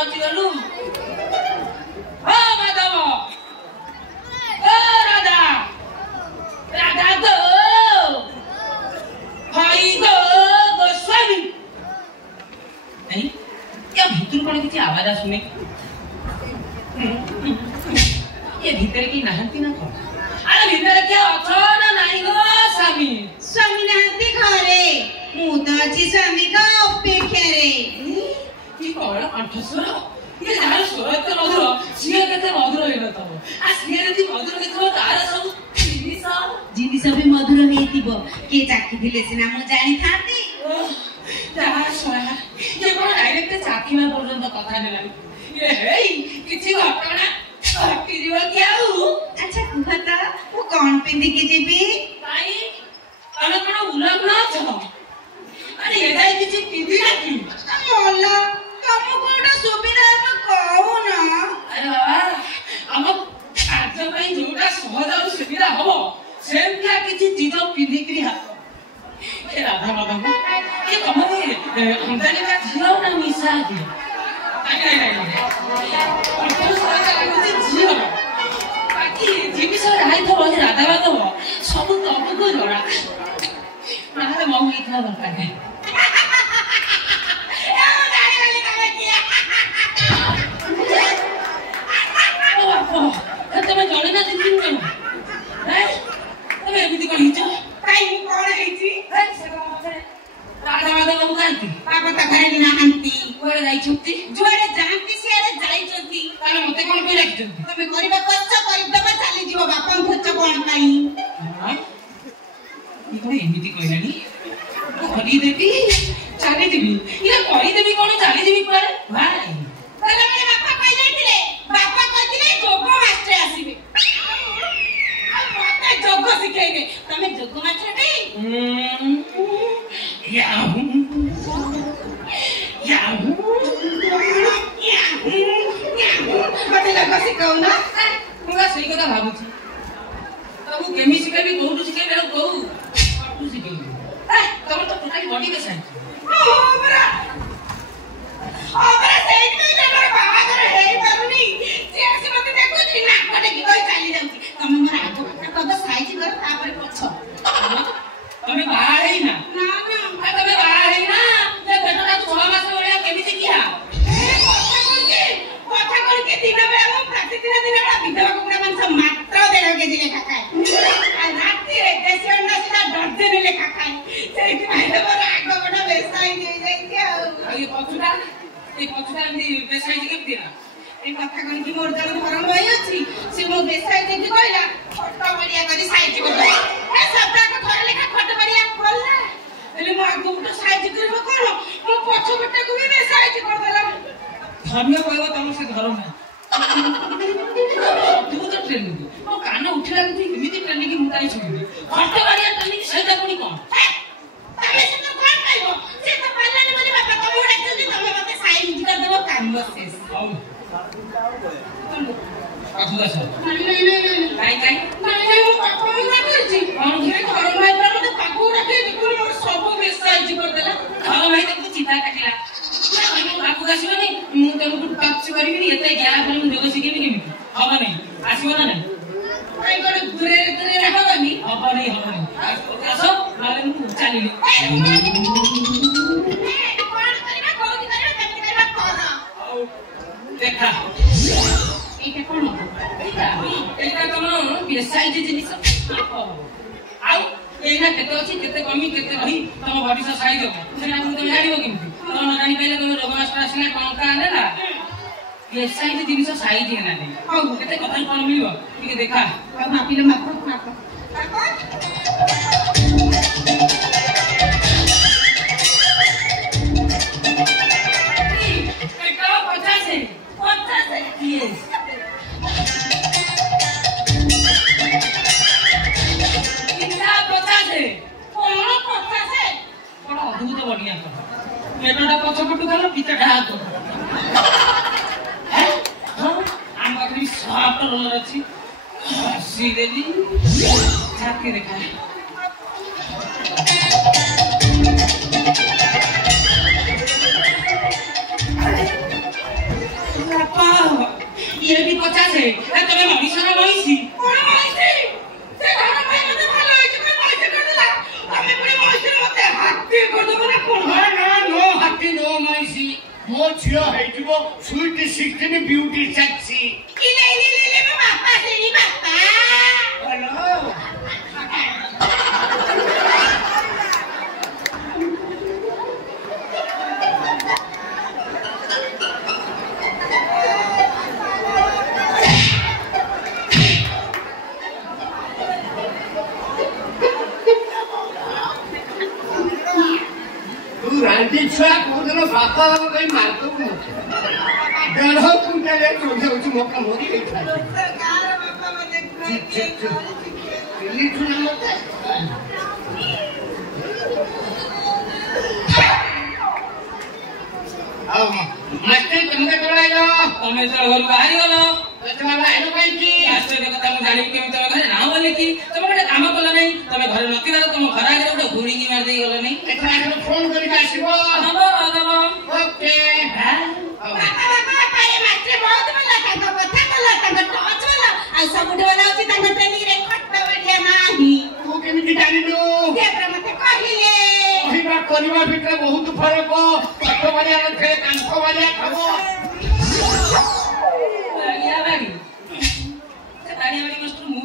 पहुंची गलु ओ माधव ओ राधा राधा गो भाई गो गोस्वामी नहीं क्या भीतर कौन किसी आवाज सुने ये भीतर की नहंती ना कौन अरे भीतर क्या अथो ना नहीं गो स्वामी स्वामी नहंती घरे मु तो अच्छी स्वामी का अपेक्षा रे ये कौन कंठस्वर ये जान स्वर तो मधुर सिए केते मधुर हेलो तो आ सिए यदि मधुर हेतो तार सब जिनिस भी मधुर हेतिबो के चाखी दिले सिना मु जानि थाती जहाँ सोया ये कौन डायरेक्ट चाकी में पर्यंत कथा नेला ये हेई किछि घटना घटी जीव क्या हु अच्छा कुहता वो कौन पिंदी के जीबी भाई तमे कोन उलग ना छ अरे ये जाई किछि पिंदी नाकी मोला तुम कोडा सुविधा में कहू ना अरे बाबा हम आज भाई जोटा सहज और सुविधा हो सेम क्या किछि चीज पिंदी करी हाथ ये राधा माधव ये कमरे हमदानी का झियो ना मिसा के नहीं तो सारा कुछ झियो बाकी जीवी सब राई तो रोज राधा माधव सब तमको जोड़ा माने मौली इतना दरकार है तमे जणे ना दिन दिन हैं तमे एमिति कोन हिचो काई मु कोन हेची राधा माधव को जानती बाबा त घरे ना हंती कोड़े जाई छुट्टी जोड़े जानती सियारे जाई छथी ताने मते कोन पे राखिचंती तमे गरीबा कच्चा करि दबा चली जीव बापन खर्च कोन काई ये कोन एमिति कहलानी खरी देबी चाली देबी ये कहि देबी कोन चाली देबी पर भाई तले मेरे बापा कहि जाइतिले बापा कहितिले जोग मास्टर आसीबे मते जोग सिखाइबे तमे जोग मास्टर नहीं याहू मते जोग सिखाउ ना मुगा सही କଥା ଭାବୁଛି ତମକୁ କେମି ଶିଖେବି କୋଉଠୁ ଶିଖେବି ଆଉ କୋଉ କୋଉଠୁ ଶିଖେବି ତମର ତ ଟୋଟାଲି ବଡି ବେସାଇ ओबरा सेट में तमर बाहागर हेई पारुनी जे से मते देखो ती नाक देखि कोई चाली जाउची तमे मोर आगो कद साइज कर तापर पछ तमे बाहै ना ना तमे बाहै ना ये बेटा 6 मास भलिया केमिति किया কথা কইকে দিন বেলা মু প্রতিদিন বেলা বিধবা কুকুড়া মাংস মাত্র 1.5 কেজি লেখা খায় আর রাতে দেশি অন্ডা সিধা ডজন লেখা খায় সেইটি মাইলে মোর আগো বড় বেসাই দিয়ে যাইছি এই পছুটা এমনি বেসাই কেমতি না এই কথা কইকি মোর জন্য ধরম হই আছে সে মো বেসাই দেখি কইলা ফটো বড়িয়া করি সাইজ করব এ সবটাকে ধরে লেখা ফটো বড়িয়া করলা এলে মো আগো বড় সাইজ করব কোন মো পছু বটাকে भी সাইজ कर देला धर्म कहबो तम से धर्म है तू तो ट्रेनिंग मो कान उठिला कि एमिति ट्रेनिंग मुताई छुबी फट गाड़िया ट्रेनिंग सेटा कोनी कोन तमे से तो कोन कहबो से तो पालानी बोली बापा तुम डाकती तमे मते साइज कर देबो काम शेष आउ आठुदा सर नहीं काई मो पापा ना कहछि और घरे घर भाई पर मते पागु रखे देखो मोर सब बेस साइज कर देला घर भाई तो चिता काटिला आपको आसीबनी मु तमको टच करबिनी एते ज्ञान पर मु जोग सिकेबी केमिति हबो नै आसीबो ना नै काई करे घरे रहबनी हबो नै आसो मारे मु चालिली कोन करिबा कोन करिबा केमिति करिबा कर देखा एटा कोन एटा तम बेसाइज जिनिस आउ एना केते अछि केते कमी केते रही तम भविष्य साइज सेना मु तम जानिबो केमिति तम न जानि पहिले तम रोग मास्टर आसिना टंका आनेला बेसाइज जिनिस साइज हेना नै आउ केते कथा कोन मिलिबो ठीक देखा मापिले मापो Yes. कितना 50 है कोन 50 है बड़ा अद्भुत बढ़िया कथा पेटटा पछपटु गलो पितटा हाथ हैं हां आम पाखरी सॉफ्ट रोलर अछि हसी देली झाके देखा ସେ ତମେ ମଣିଷର ମଣିଷୀ କଣ ମଣିଷୀ ସେ ଘର ପାଇଁ ମତେ ଭଲ ହେଇଛି କଣ ମଣିଷୀ କରିଦେଲା ତମେ ପୁଣି ମଣିଷୀର ମତେ ହାତୀ କରିଦେବ ନା କଣ ନା नो ହାତୀ नो ମଣିଷୀ ମୋ ଝିଅ ହେଇଯିବ ସୁଇଟ୍ 16 ବିୟୁଟି ସେକ୍ସି ଇଲେ ମୋ ବାପା ସେଇ ବାପା ହ୍ୟାଲୋ रांधी छुआ कोदिन बापा कहीं मारदबु मत 1.5 क्विंटाल चौदह मौका मोरी मास्टर तुमके तोड़ाइलो तमे तो घर बाहर गलो तमे बाहर कहीं की मास्टर କଥା ମୁଁ ଜାଣିବି କେମିତି ତମ ଘରେ ନାଁ ବୋଲେ କି ତମେ ଗୋଟେ କାମ କଲ ନାହିଁ ତମେ ଘରେ ନଥିବାର ତମ ଘର ଆଗରେ ଗୋଟେ ଘୁଡ଼ିକି ମାରି ଦେଇ ଗଲ ନାହିଁ ଏଥର ଫୋନ କରିକି ଆସିବ ହବ ଓକେ ବାପା ଏ ମାଷ୍ଟ୍ର ବହୁତ ଭଲ ତାଙ୍କ କଥା ଭଲ ତାଙ୍କ ଟଚ୍ ଭଲ ଆଉ ସବୁଠୁ ଭଲ ହଉଛି ତାଙ୍କ ଟ୍ରେନିଂ ରେ ଖଟ ବଢିଆ ନାହିଁ ତୁ କେମିତି ଜାଣିଲୁ ସେ ମତେ କହିଲେ କହିବା କରିବା ଭିତରେ ବହୁତ ଫରକ ଖଟ ବଢିଆ ନଥାଏ କାନ୍ଥ ବଢିଆ ଥବ ବାଣିଆ ବାଣି ସେ ବାଣିଆ ବାଣି ମାଷ୍ଟର ମୁଁ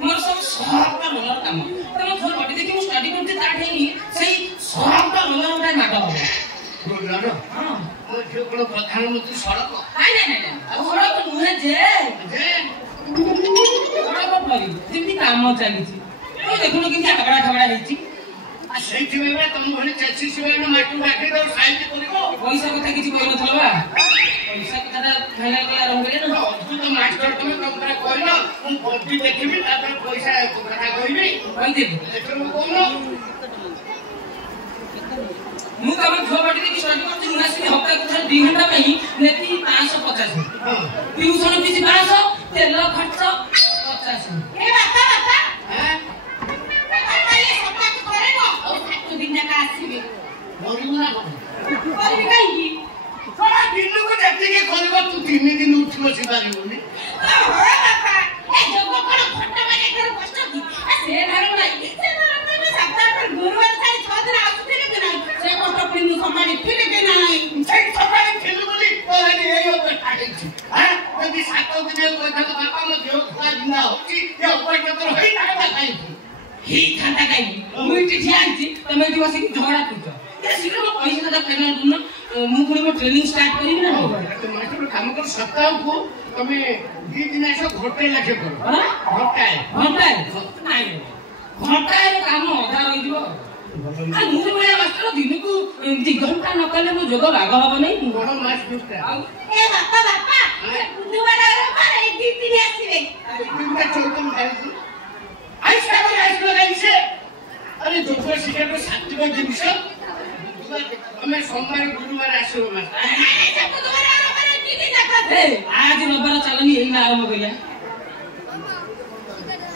ମୋର ସବୁ ସବଟା ରୋଲର କାମ ତମ ଘର ବଡି ଦେଖି ମୁଁ ଷ୍ଟଡି କରୁଛି ତା ଠେଇ ସେଇ ସବଟା ରୋଲର ଗୋଟେ ନାଟ ହବ ରୋଲର ହଁ ମୋ ଝିଅ କ'ଣ ପ୍ରଧାନମନ୍ତ୍ରୀ ସଡ଼କ ନାଇଁ ଆଉ ସଡ଼କ ନୁହେଁ ଯେ ସଡ଼କ ପରି ଯେମିତି କାମ ଚାଲିଛି ତୁ ଦେଖୁନୁ କେମିତି ଆଗଡ଼ା ଖାବଡ଼ା ହେଇଛି ସେଇଥିପାଇଁ ତମ ଭଳି ଚାଷୀ ସେମାନେ ମାଟି ବାଟି ଦଉ ସାହାଯ୍ୟ କରିବ ପଇସା କଥା କିଛି କହିନଥିଲ ବା ପଇସା କଥାଟା ଫାଇନାଲ କଲା ରହିଲେ ନା ଅଦ୍ଭୁତ ମାଷ୍ଟର ତମେ ତମେ କହିଲ ମୁଁ ବଡି ଦେଖିବି ତାପରେ ପଇସା କଥା କହିବି କହିଦେବି ଏଥର ମୁଁ କହୁନ ମୁଁ ତମ ଝିଅ ବାଟି ଦେଖି ଷ୍ଟଡି କରୁଛି ମୁଁ ଆସିବି ହପ୍ତାକୁ ଥରେ 2 ଘଣ୍ଟା ପାଇଁ ନେତି 550 ଟ୍ୟୁସନ ଫିସ୍ 500 ତେଲ ଖର୍ଚ୍ଚ 50 ଏ ବାପା ଏ ସପ୍ତାହକୁ ଥରେ ନ ଆଉ 7 ଦିନ ଯାକ ଆସିବେ ମରିବୁ ନା କରିବି କାହିଁକି ଦିନକୁ ଯେତିକି କରିବ ତୁ 3 ଦିନ ଉଠି ବସି ପାରିବୁନି ବାପା ଏ ଯୋଗ କଣ ଖଟ ମାନେ ଏଥର କଷ୍ଟ କି ସେ ଧର ନାହିଁ ସେ ଧର ମୁଁ ସପ୍ତାହ ଗୁରୁବାର ଛାଡ଼ି 6 ଦିନ ଆସୁଥିଲେ କି ନାହିଁ ସେ କଷ୍ଟ ପୁଣି ମୁଁ ସମ୍ଭାଳି ଥିଲେ କି ନାହିଁ ସେଇ ସକାଳେ ଥିଲୁ ବୋଲି ତୋର ଏଇ ଅବସ୍ଥା ହେଇଛି ଯଦି 7 ଦିନ କହିଥାନ୍ତୁ ବାପା ମୋ ଦେହ ଖୁଆ ବିନ୍ଧା ହଉଛି ଏ ଅବସ୍ଥା ତୋର ହେଇଥାନ୍ତା କାହିଁକି ମୁଁ ଏଠି ଠିଆ ହେଇଛି ତମେ ଏଠି ବସିକି ଝଗଡ଼ା କରୁଛ ଶୀଘ୍ର ମୋ ପଇସାଟା ଫାଇନାଲ କରୁନ ମୁଁ ପୁଣି ମୋ ଟ୍ରେନିଂ ଷ୍ଟାର୍ଟ କରିବି ନା ମାଷ୍ଟର କାମ କର ସପ୍ତାହକୁ ତମେ 2 ଦିନ ଆସ ଘଣ୍ଟାଏ ଲେଖେ କର ଘଣ୍ଟାଏ କାମ ଅଧା ରହିଯିବ ମୁଁ ଭଳିଆ ମାଷ୍ଟର ଦିନକୁ 2 ଘଣ୍ଟା ନ କଲେ ମୋ ଯୋଗ ଲାଗ ହବ ନାହିଁ ବଡ ମାଷ୍ଟର ଆଉ ଏ ବାପା ବୁଧବାର ରବିବାର ଏ 2 ଦିନ ଆସିବେ अरे दोपहर शिकार को सात्विक जिनिस हमें सोमवार गुरुवार आसो आज रविवार चलनी एई ना आरंभ करिया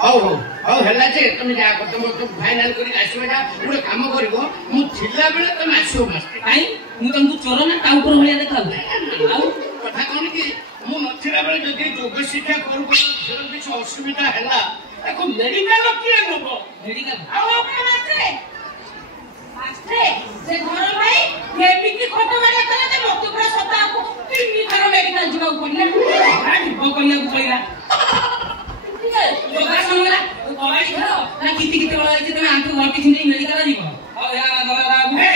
हौ हेला जे तुम जा तुम फाइनल करी आसो जा गोटे काम करबो मु थिला बेले तुम आसो मास्टर काई मु तुमको चोर ना टाउपर भलिया देखाउ आउ कथा कोन कि मु नथिला बेले जदी जोग शिक्षा करबो जर किछ असुविधा हैला एको मेडिकल किए नबो मेडिकल आओ मास्टर से घर भाई एमिति खट मारे करे जे मत पूरा सप्ताह को 3 थर मेडिकल जीवा पड़िला आडी बकलिया को पहिला योगा संगला कबाडी खेलो ना किति किति बळ आइते तमे आंखु घरटी छिंदे मेडिकल जीव आ या गला बाबू हे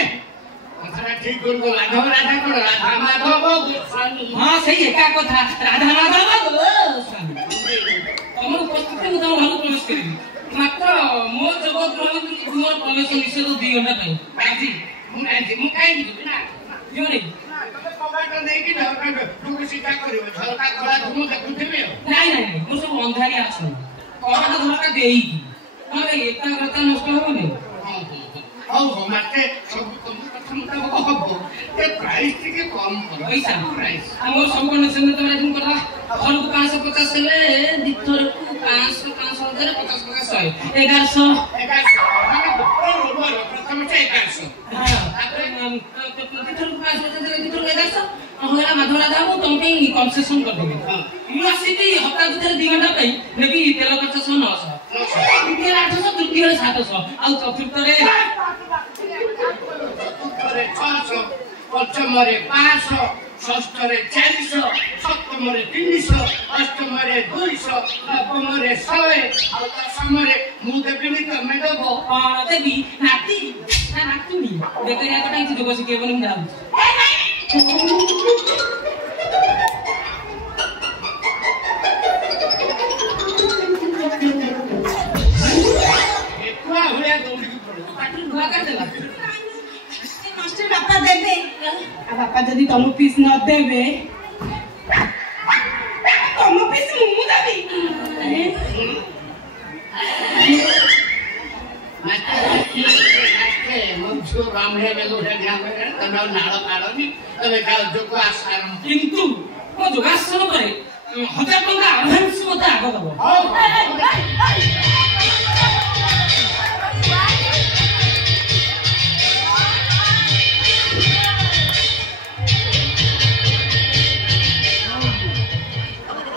कथा ठीक करबो राघव राधा को राधा माधव गोस्वामी हां सही एका कथा राधा माधव गोस्वामी तमर उपस्थिति मु तम भालो प्रवेश करिबी मात्र मो जगत ग्रहण तुमर प्रवेश निषेध 2 घंटा ପାଇଁ आजी मु काई दिबी ना यो नै कबाट नै कि ढोक शिक्षा करियो झलका खला तुम देखुथिबे ନାଇଁ ମୁଁ ସବୁ ଅନ୍ଧାରି ଆଛୁ କବାଟ ଧରକା ଦେଇକି ମାନେ ଏକାଗ୍ରତା ନଷ୍ଟ ହବ ନାହିଁ ହଉ ମାତେ ସବୁ ତମ କଥା ମୁତାବକ ହବ ଏ ପ୍ରାଇସ୍ ଟିକେ କମ କର ପଇସା ପ୍ରାଇସ୍ ଆମର ସବୁ କଣ୍ଡିସନ ତମେ ଏଠି କଥା ଘରକୁ 550 ହେଲେ ଦିଥରକୁ 500 5000 50 100 1100 ମାନେ ଗୋଟ ରୋବର ପ୍ରଥମ 1100 ହଁ ତାପରେ ଦିଥରକୁ 500 ହେଲେ ଦିଥରକୁ 1100 ହେଲା माधव राधा मु तुम पे कंसेशन कर देबी मु आसीबी हप्ता भीतर 2 घंटा पे नेबी तेल खर्च 900 द्वितीय 800 तृतीय 700 आ चतुर्थ रे 600 पंचम रे 500 षष्ठ रे 400 सप्तम रे 300 अष्टम रे 200 नवम रे 100 और दशम रे मु देबी तमे देबो कौन देबी नाती ना नातुनी देखरिया कटाई जो बस के बोलूं जाऊ एकुआ होया दौड़ी की पड़ो पाटू धुआ कर देला मास्टर बापा देबे आ बापा जदी तुम फीस न देबे तुम फीस मु देबी मुझको रामहे में लोहे ध्यान में तमे नाଳ काढनी तमे का जोको आसारम किंतु को जोगासन करे 1000 टका एडवांस मते आगो दबो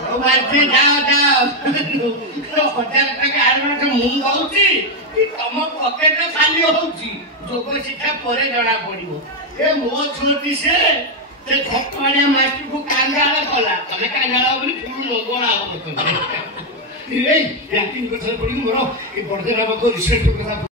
ओ मारते जाओ 1000 टका एडवांस मु दउची कि तम पकेट खाली होउची जोको शिक्षा परे जणा पड़िबो ए मो छोटी से ते खटवाड़िया मास्टर को कांगाला कला तमे कांगाला बोली फुल लोगोना हो तो ए याकिन को सर पड़ी मोर ए बड़दे राम को रिसर्च को